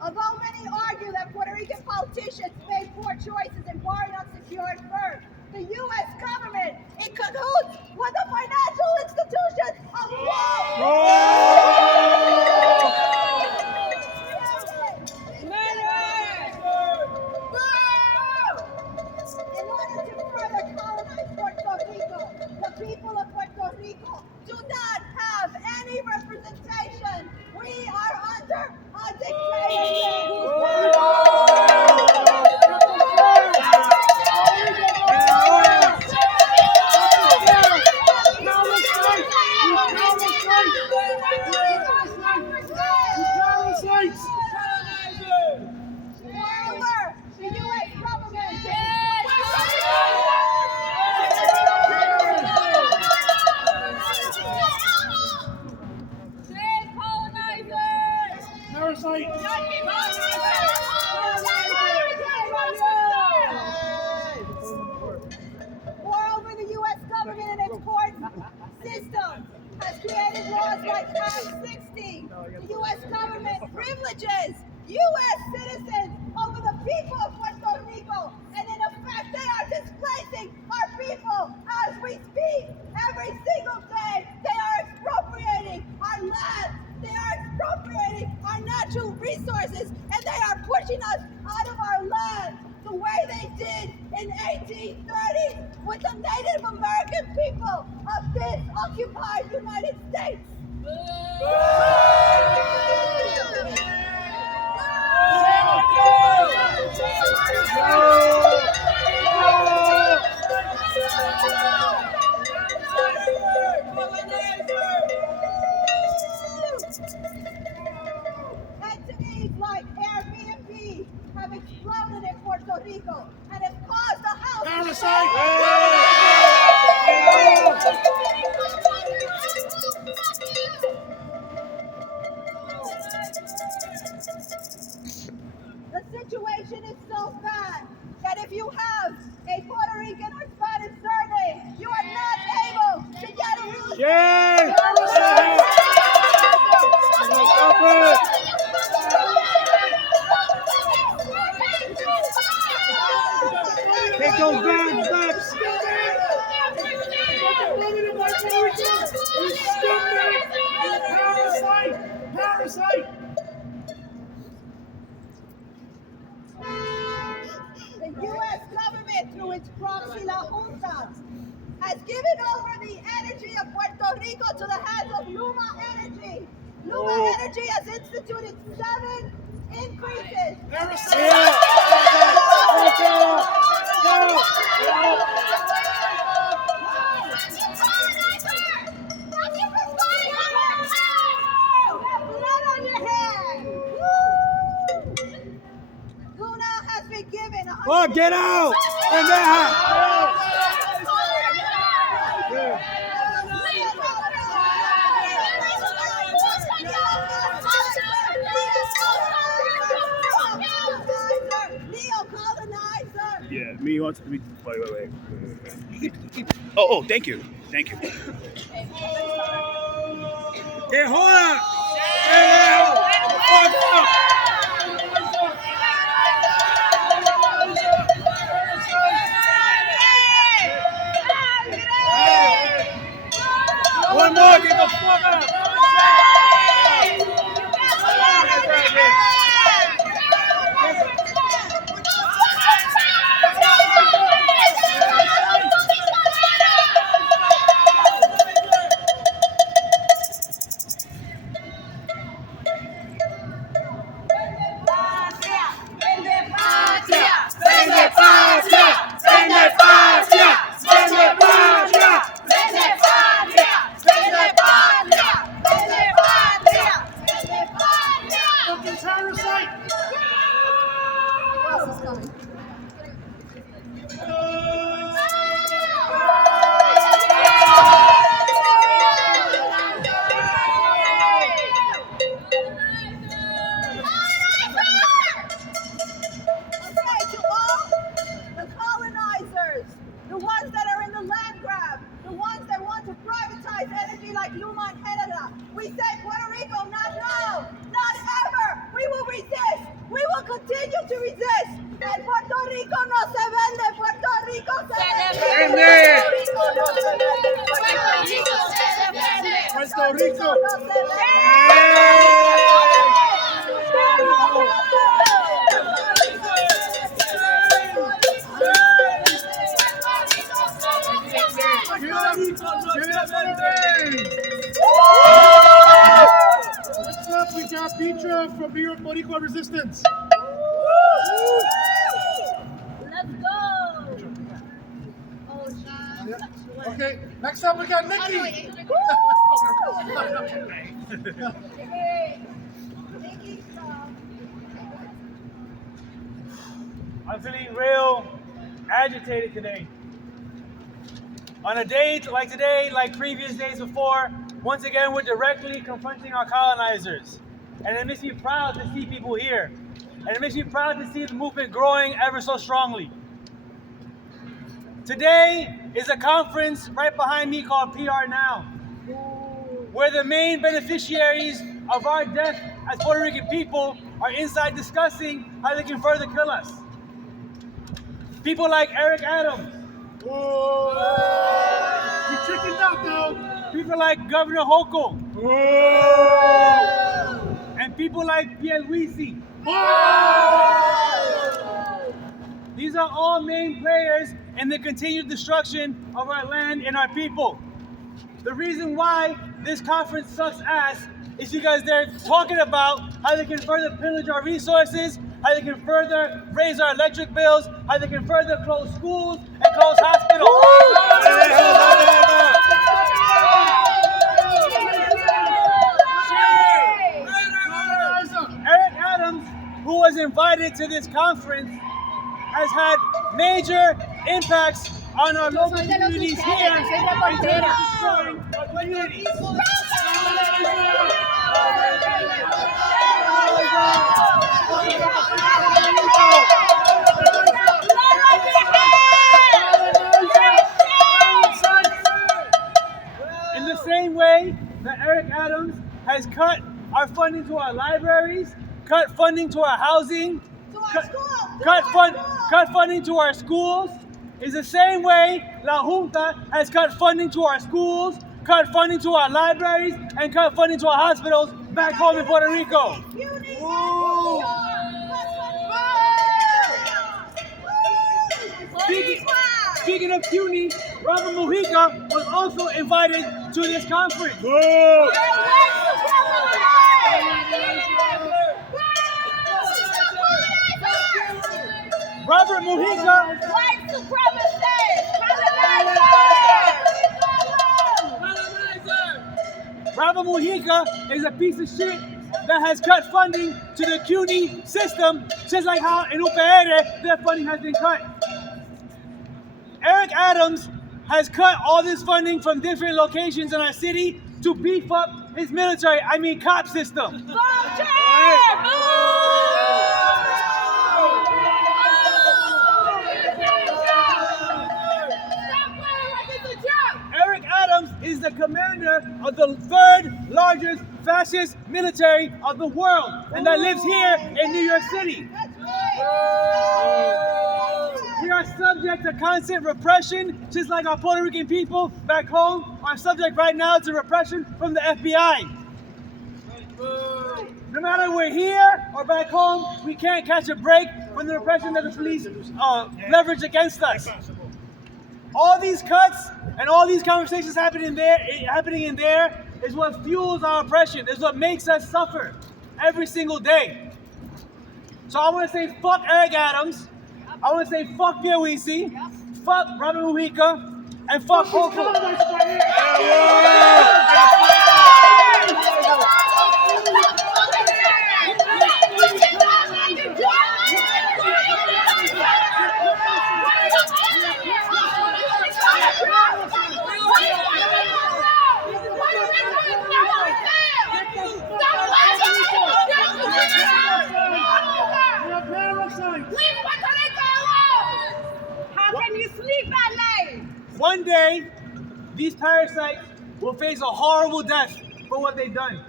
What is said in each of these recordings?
Although many argue that Puerto Rican politicians made poor choices in borrowing unsecured first, the U.S. government, in cahoots with the financial institutions of Wall in order to further colonize Puerto Rico, the people of Puerto Rico do not have any representation. We are under a dictatorship. Moreover, the U.S. government Moreover, the U.S. government and its court system has created laws like Act 60. The U.S. government privileges U.S. citizens over the people of Puerto Rico, and in effect, they are displacing our people as we speak. Every single day, they are expropriating our land. They are expropriating our natural resources, and they are pushing us out of our land the way they did in 1830 with the Native American people of this occupied United States. Entities like Airbnb have exploded in Puerto Rico and have caused the house. The situation is so bad that if you have a Puerto Rican or Spanish surname, you are not able to get a real estate. Take those bags back. Parasite! The U.S. government, through its proxy La Junta, has given over the energy of Puerto Rico to the hands of Luma Energy. Luma Energy has instituted 7 increases. Blood on your head. Luna has been given Get out! And that. Yeah, me wants to be. Wait. Oh, thank you. ¡Que joda! One more, get the fuck out! El Puerto Rico no se vende, Puerto Rico se defiende. ¡Vende! Puerto Rico no se defiende. ¡Puerto Rico! No se vende. Next up, we got Petra from Boricua Resistance. Let's go. Okay, next up we got Nikki. I'm feeling real agitated today. On a day like today, like previous days before, once again we're directly confronting our colonizers. And it makes me proud to see people here. And it makes me proud to see the movement growing ever so strongly. Today is a conference right behind me called PRNOW, where the main beneficiaries of our death as Puerto Rican people are inside discussing how they can further kill us. People like Eric Adams. Whoa! You chickened out though. People like Governor Hochul. Whoa! And people like Pierluisi. Whoa! These are all main players in the continued destruction of our land and our people. The reason why this conference sucks ass is because they're talking about how they can further pillage our resources, how they can further raise our electric bills, how they can further close schools and close hospitals. Eric Adams, who was invited to this conference, has had major impacts on our local communities here and destroying our communities. In the same way that Eric Adams has cut our funding to our libraries, cut funding to our housing, cut funding to our schools, is the same way La Junta has cut funding to our schools, cut funding to our libraries, and cut funding to our hospitals back home in Puerto Rico. Speaking of CUNY, Robert Mujica was also invited to this conference. Robert Mujica. White supremacists! Robert Mujica is a piece of shit that has cut funding to the CUNY system, just like how in UPR their funding has been cut. Eric Adams has cut all this funding from different locations in our city to beef up his military, cop system. Eric Adams is the commander of the third largest fascist military of the world, and that lives here in New York City. We are subject to constant repression, just like our Puerto Rican people back home are subject right now to repression from the FBI. No matter we're here or back home, we can't catch a break from the repression that the police leverage against us. All these cuts and all these conversations happening in there is what fuels our oppression, is what makes us suffer every single day. So I want to say fuck Eric Adams, I want to say fuck Pierluisi, fuck Robert Mujica, and fuck Hochul. How can you sleep at night? One day, these parasites will face a horrible death for what they've done.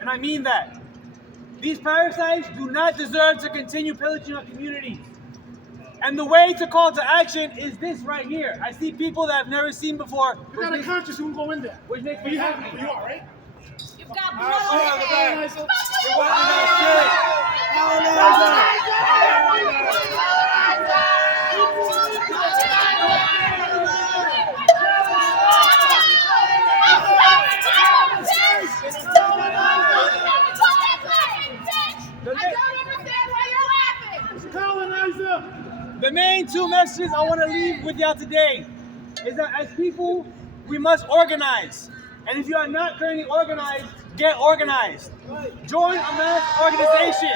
And I mean that. These parasites do not deserve to continue pillaging our communities. And the way to call to action is this right here. I see people that I've never seen before. You're not a conscious, you won't go in there. Which makes But me you have, happy. you are, right? You've got blood Oh, on your the hands. back. Colonizer! The main two messages I want to leave with y'all today is that as people, we must organize. And if you are not currently organized, get organized. Join a mass organization.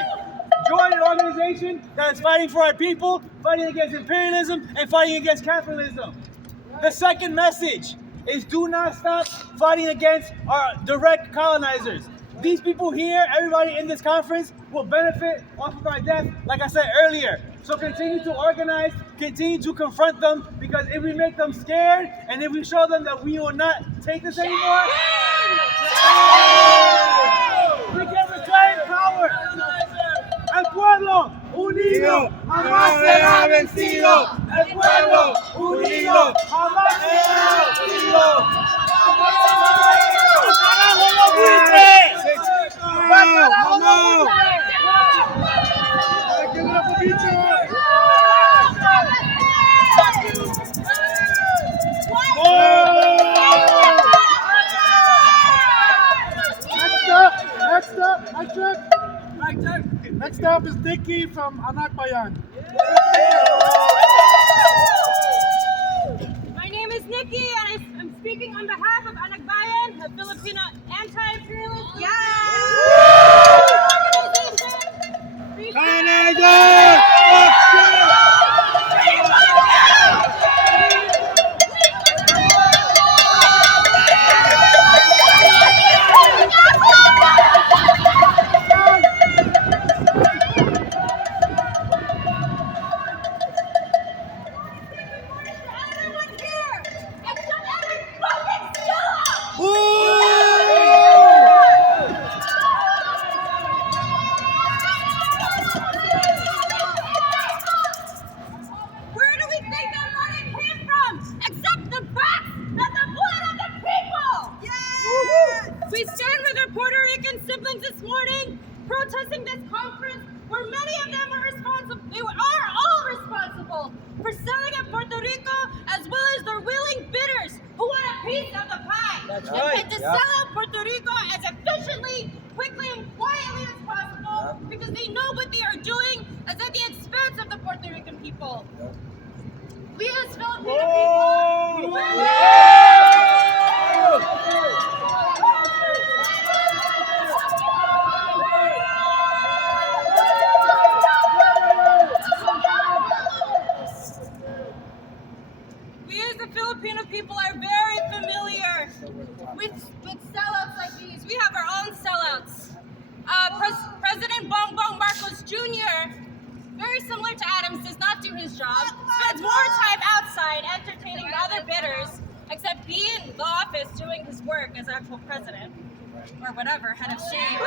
Join an organization that is fighting for our people, fighting against imperialism, and fighting against capitalism. The second message is do not stop fighting against our direct colonizers. These people here, everybody in this conference, will benefit off of our death, like I said earlier. So continue to organize, continue to confront them, because if we make them scared, and if we show them that we will not take this anymore, we can reclaim power. El pueblo unido jamás será vencido. El pueblo unido jamás será vencido. ¡Carajo, no buitres! ¡Carajo, no buitres! Give it up for Bicho! Next up is Nikki from Anak Bayan. My name is Nikki, and I'm speaking on behalf of Anak Bayan, a Filipino anti-imperialist protesting this conference where many of them are responsible, they are all responsible for selling out Puerto Rico as well as their willing bidders who want a piece of the pie. That's right. And to sell out Puerto Rico as efficiently, quickly, and quietly as possible because they know what they are doing is at the expense of the Puerto Rican people. We as Filipino people, Filipino people are very familiar with sellouts like these. We have our own sellouts. President Bongbong Marcos Jr., very similar to Adams, does not do his job, spends more time outside entertaining the other bidders, except be in the office doing his work as actual president, or whatever, head of state.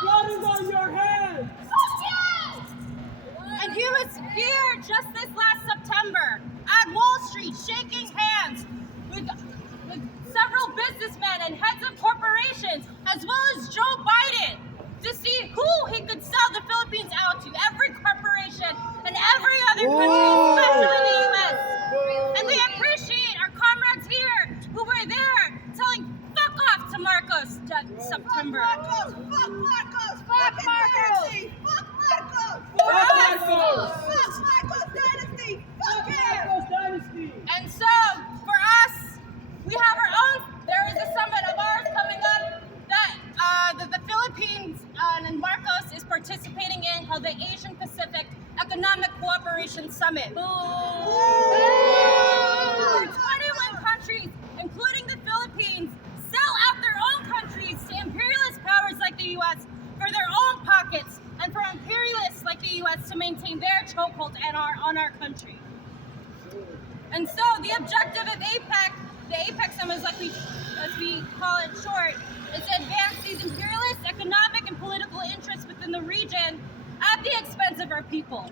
Blood is on your hands! And he was here just this last September at Wall Street shaking hands with several businessmen and heads of corporations, as well as Joe Biden, to see who he could sell the Philippines out to, every corporation and every other country, especially the U.S. And they appreciate our comrades here who were there telling fuck off to Marcos September. Fuck Marcos! Fuck Marcos! Fuck Marcos! For us. Fuck Marcos Dynasty! Fuck him! And so, for us, we have our own, there is a summit of ours coming up that the Philippines and Marcos is participating in, called the Asian Pacific Economic Cooperation Summit. Where 21 countries, including the Philippines, sell out their own countries to imperialist powers like the U.S. for their own pockets, and for imperialists like the U.S. to maintain their chokehold on our country. And so the objective of APEC, the APEC summit, as we call it short, is to advance these people.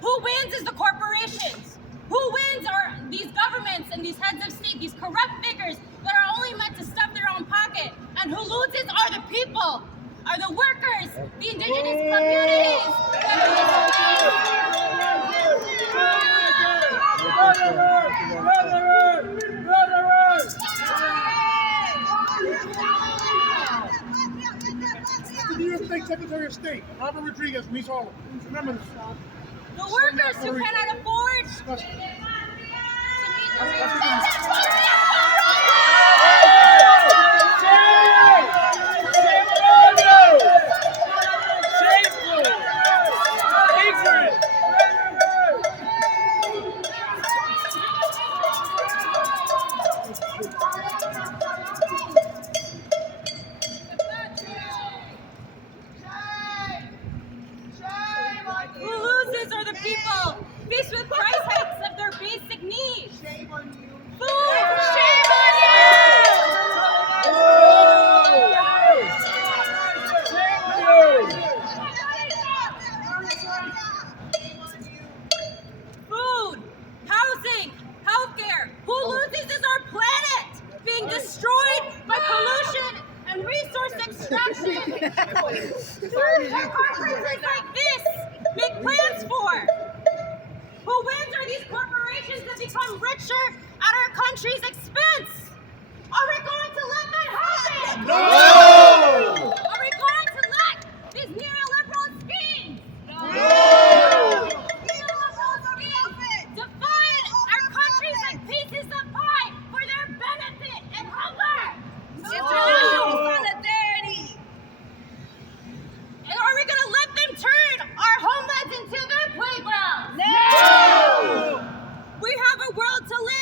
Who wins is the corporations. Who wins are these governments and these heads of state, these corrupt figures that are only meant to stuff their own pocket. And who loses are the people, are the workers, the indigenous communities. The New York State Secretary of State, Robert Rodriguez, from East Harlem. Remember this. The workers who cannot afford to meet Who loses are the people faced with price hikes of their basic needs. Shame on you. Food, shame on you. Food, housing, healthcare. Who loses is our planet being destroyed by pollution and resource extraction. What conferences like this make plans for? Who wins are these corporations that become richer at our country's expense? Are we going to let that happen? No! Are we going to let these neoliberal schemes? No! Neoliberal schemes divide our countries like pieces of pie for their benefit and hunger. International solidarity. And are we going to let them turn our homelands into their playgrounds? No! We have a world to win.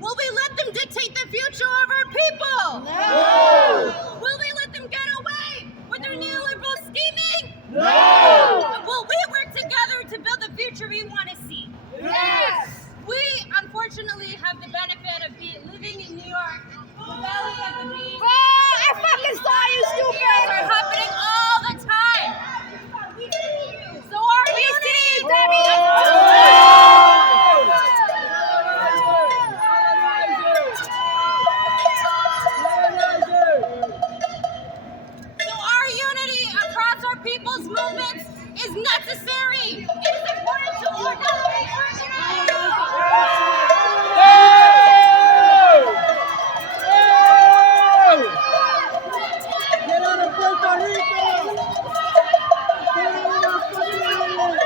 Will we let them dictate the future of our people? No! Will we let them get away with their neoliberal scheming? No! Will we work together to build the future we want to see? Yes! We, unfortunately, have the benefit of living in New York, the Valley of the Beast. Oh, I fucking saw you, Things stupid! are happening all the time. So our unity, across our people's movements is necessary. It is important to organize. Get out of Puerto Rico! Get out of fucking island!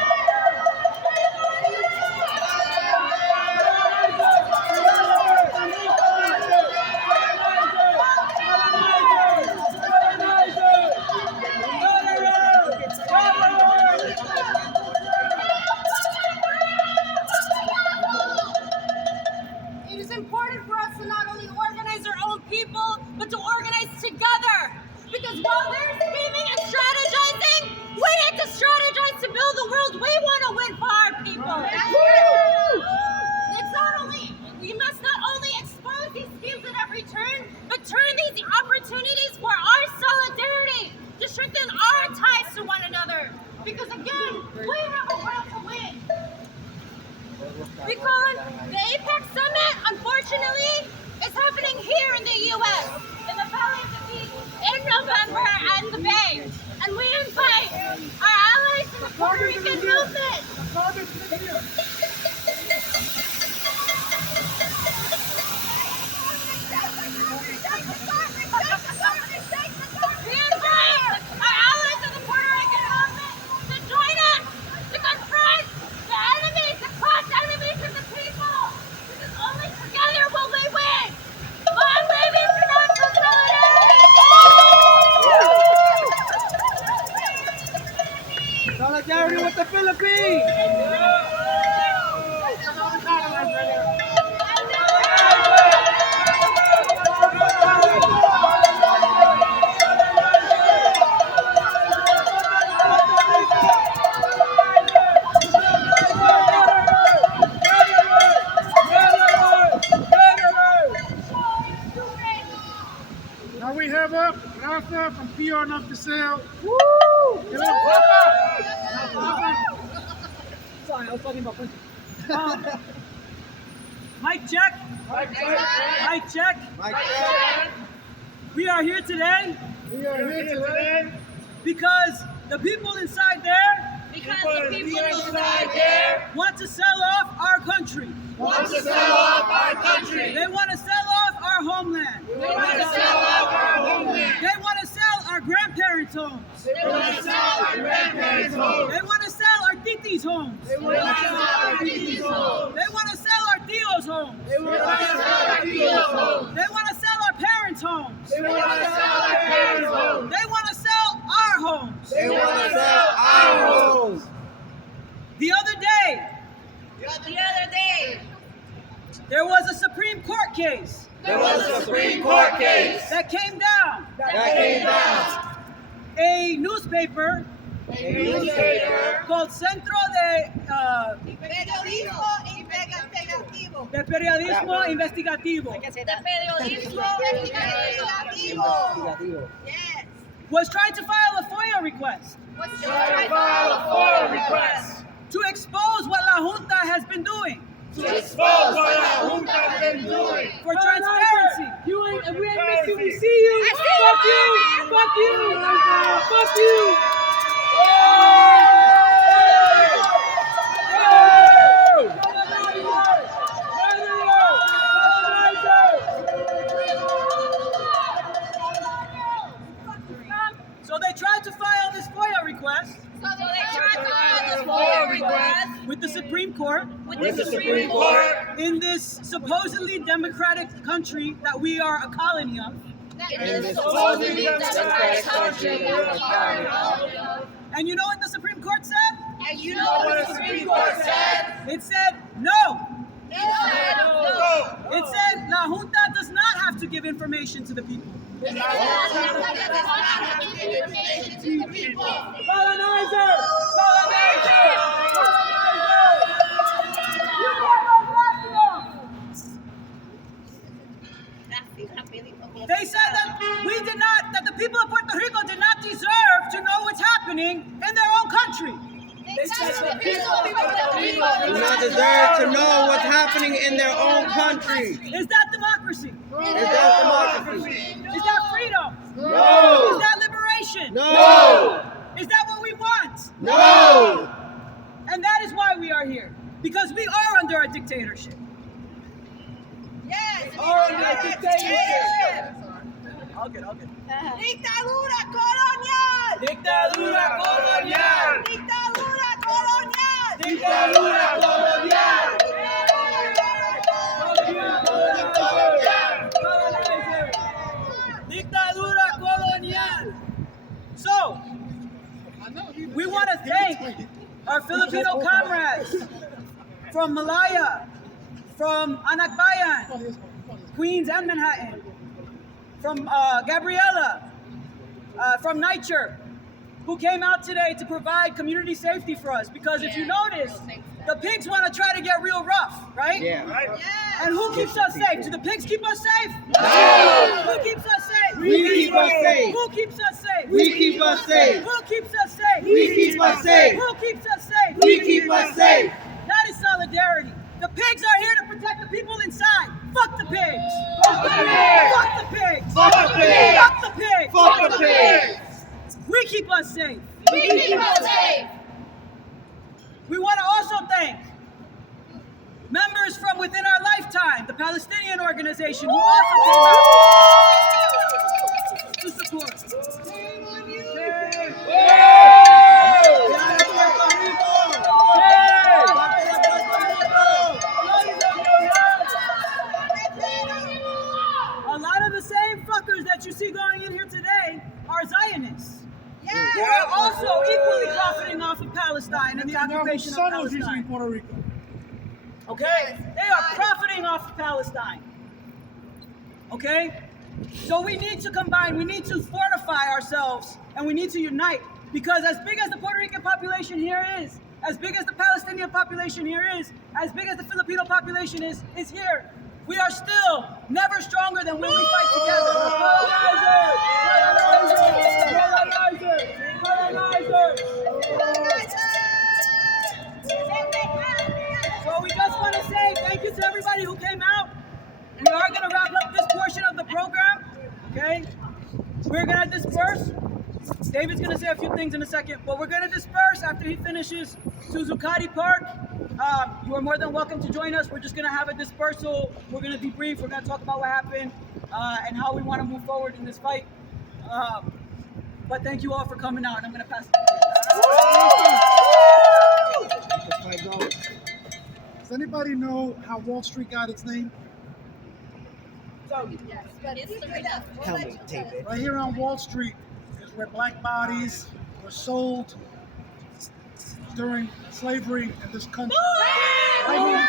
It is important for us to not only organize our own people, but to organize together. Because while they're scheming and strategizing, we need to strategize to build the world we want to win for our people. We must not only expose these schemes at every turn, but turn these opportunities for our solidarity to strengthen our ties to one another. Because again, we have a world to win. Because the APEC Summit, unfortunately, is happening here in the U.S., in the Valley of the Beast, in November and the Bay. And we invite our allies in the Puerto Rican movement. We invite our allies in the Puerto Rican movement to join us to confront the enemies, the cross enemies of the people. Because only together will we win. Long live international solidarity! Solidarity with the Philippines! Now we have up Rafa from PRNOW2022. Woo! Get up, Rafa! Sorry, I was talking about punching. Mic check. Mic check. Mic check. We are here today. Because the people inside there. Want to sell off our country. They want to sell off our homeland. They want to sell our grandparents' homes. They want to sell our titis' homes. They want to sell our tios' homes. They want to sell our parents' homes. They want to sell our homes. The other day, there was a Supreme Court case. That came down. A newspaper called Centro de Periodismo Investigativo. Yes. Was trying to file a FOIA request to expose what La Junta has been doing. For transparency. We ain't missed you. We see you. Fuck you. So they tried to file this FOIA request with the Supreme Court in this supposedly democratic country that we are a colony of. And you know what the Supreme Court said? It said no. It said La Junta does not have to give information to the people. Colonizer! They said that that the people of Puerto Rico did not deserve to know what's happening in their own country. Do not deserve to know what's happening in their own country. Is that democracy? Is that democracy? Is that freedom? No. Is that liberation? No. Is that what we want? No. And that is why we are here. Because we are under a dictatorship. Yes. I'll get. Dictadura colonial. Dictadura colonial. Dictadura colonial. Dictadura colonial. Dictadura colonial. So, we want to thank our Filipino comrades from Malaya, from Anakbayan, Queens and Manhattan, from Gabriela, from Niger, who came out today to provide community safety for us. Because if you notice, the pigs want to try to get real rough, right? Yeah. And who keeps us safe? Do the pigs keep us safe? No. Who keeps us safe? We keep us safe. Who keeps us safe? We keep us safe. Who keeps us safe? We keep us safe. Who keeps us safe? We keep us safe. That is solidarity. The pigs are here to protect the people inside. Fuck the pigs. Fuck the pigs. Fuck the pigs. Fuck the pigs. Fuck the pigs. Fuck the pigs. We keep us safe. We keep us safe. We want to also thank members from within our lifetime, the Palestinian organization, who also came out to support. A lot of the same fuckers that you see going in here today are Zionists. They are also equally profiting off of Palestine and the occupation of Palestine. Puerto Rico. Okay? They are profiting off of Palestine. Okay? So we need to combine, we need to fortify ourselves, and we need to unite. Because as big as the Puerto Rican population here is, as big as the Palestinian population here is, as big as the Filipino population is here, we are still never stronger than when we fight together. Colonizer! Colonizer! Colonizer! Colonizer! we're gonna disperse. David's gonna say a few things in a second, but we're gonna disperse after he finishes to Zuccotti Park. You are more than welcome to join us. We're just gonna have a dispersal. We're gonna debrief. We're gonna talk about what happened and how we want to move forward in this fight. But thank you all for coming out, and I'm gonna pass it. Does anybody know how Wall Street got its name? Yes, but it's Tell me, David. Right here on Wall Street is where black bodies were sold during slavery in this country. Right here.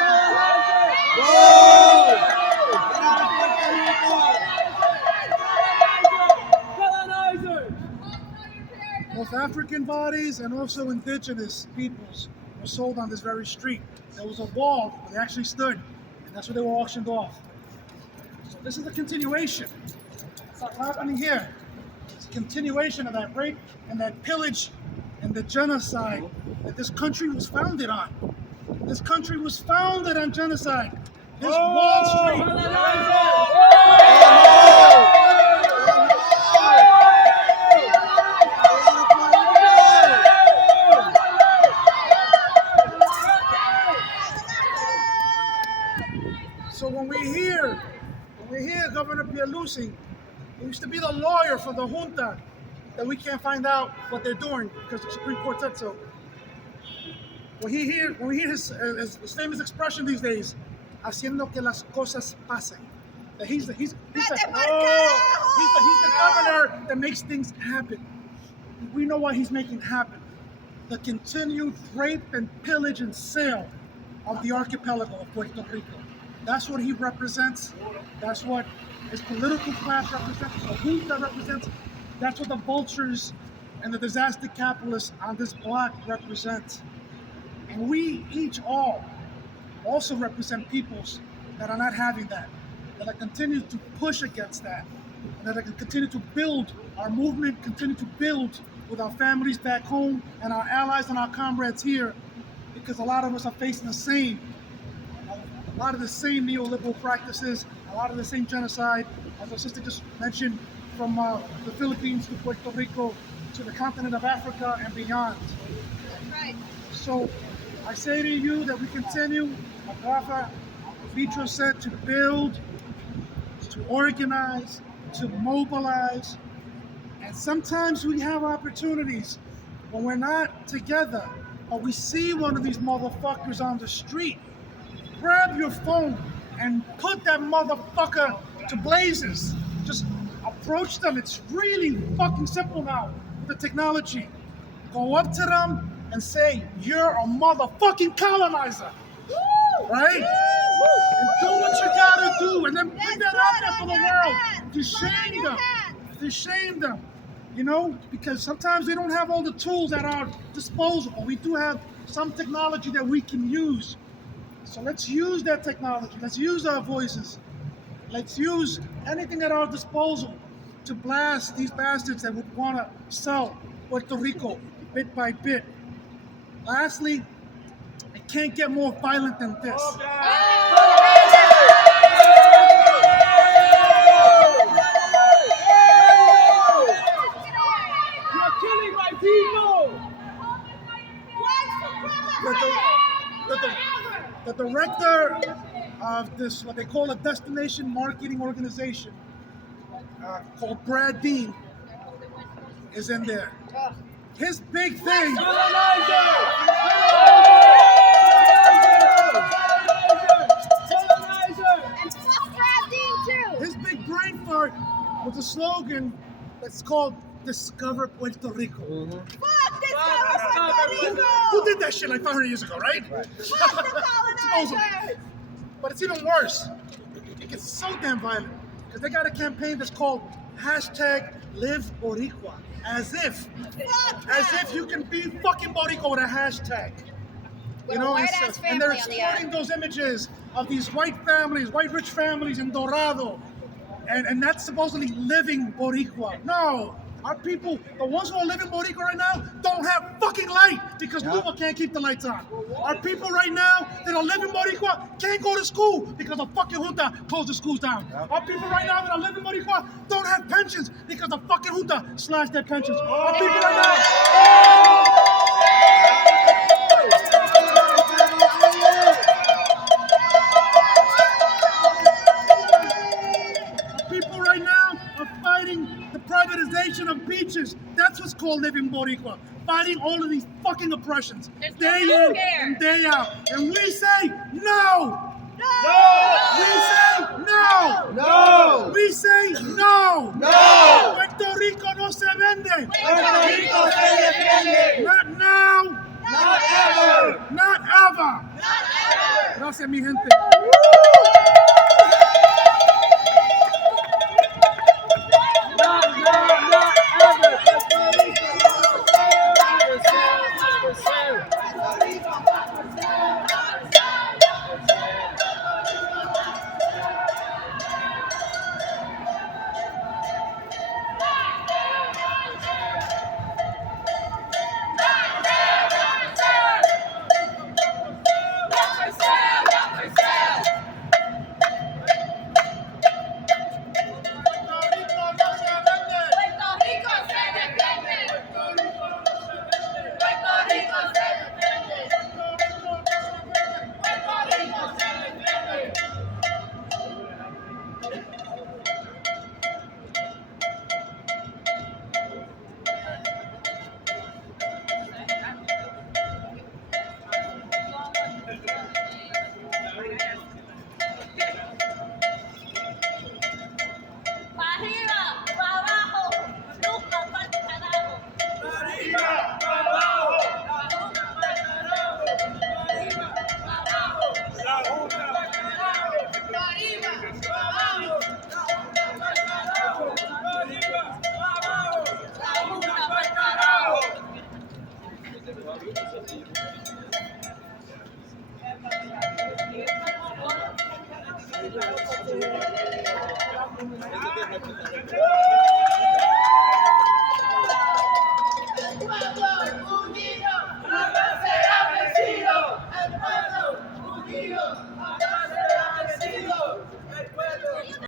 Both African bodies and also indigenous peoples were sold on this very street. There was a wall where they actually stood, and that's where they were auctioned off. So this is the continuation. What's happening here? It's a continuation of that rape and that pillage and the genocide that this country was founded on. This country was founded on genocide. This Wall Street. So when we hear Governor Pierluisi, who used to be the lawyer for the junta, that we can't find out what they're doing because the Supreme Court said so. When we hear his famous expression these days, haciendo que las cosas pasen, that he's the governor that makes things happen. We know what he's making happen. The continued rape and pillage and sale of the archipelago of Puerto Rico. That's what he represents. That's what his political class represents. The junta represents. That's what the vultures and the disaster capitalists on this block represent. And we each all also represent peoples that are not having that are continue to push against that, and that are continue to build our movement, continue to build with our families back home and our allies and our comrades here, because a lot of us are facing a lot of the same neoliberal practices, a lot of the same genocide, as our sister just mentioned, from the Philippines to Puerto Rico to the continent of Africa and beyond. That's right. So I say to you that we continue, like Rafa Vitro said, to build, to organize, to mobilize. And sometimes we have opportunities when we're not together, or we see one of these motherfuckers on the street. Grab your phone and put that motherfucker to blazes. Just approach them. It's really fucking simple now with the technology. Go up to them and say, you're a motherfucking colonizer. Right? And do what you gotta do, and then bring that out there for the world. To shame them. To shame them. You know, because sometimes we don't have all the tools at our disposal, but we do have some technology that we can use. So let's use that technology. Let's use our voices. Let's use anything at our disposal to blast these bastards that would want to sell Puerto Rico bit by bit. Lastly, it can't get more violent than this. You're killing my people! The director of this, what they call a destination marketing organization, called Brad Dean, is in there. His big thing. His big brain fart was a slogan that's called Discover Puerto Rico. Fuck Discover Puerto Rico! Who did that shit like 500 years ago, right? Fuck the colonizers! But it's even worse. It gets so damn violent because they got a campaign that's called #LiveBoricua, as if you can be fucking Boricua with a hashtag. You know, and they're exploiting those images of these white families, white rich families in Dorado, and that's supposedly living Boricua. No. Our people, the ones who are living Boricua right now, don't have fucking light because Luma can't keep the lights on. Our people right now that are living Boricua can't go to school because the fucking junta closed the schools down. Our people right now that are living Boricua don't have pensions because the fucking junta slash their pensions. Our people right now. People right now are fighting the privatization of beaches. That's what's called living Boricua. Fighting all of these fucking oppressions. There's Day no in care. and day out. And we say no! No! We say no! No! We say no! No! Puerto Rico no se vende! Puerto Rico se defiende! Not now! Not ever! Not ever! Not ever! Gracias, mi gente. Woo!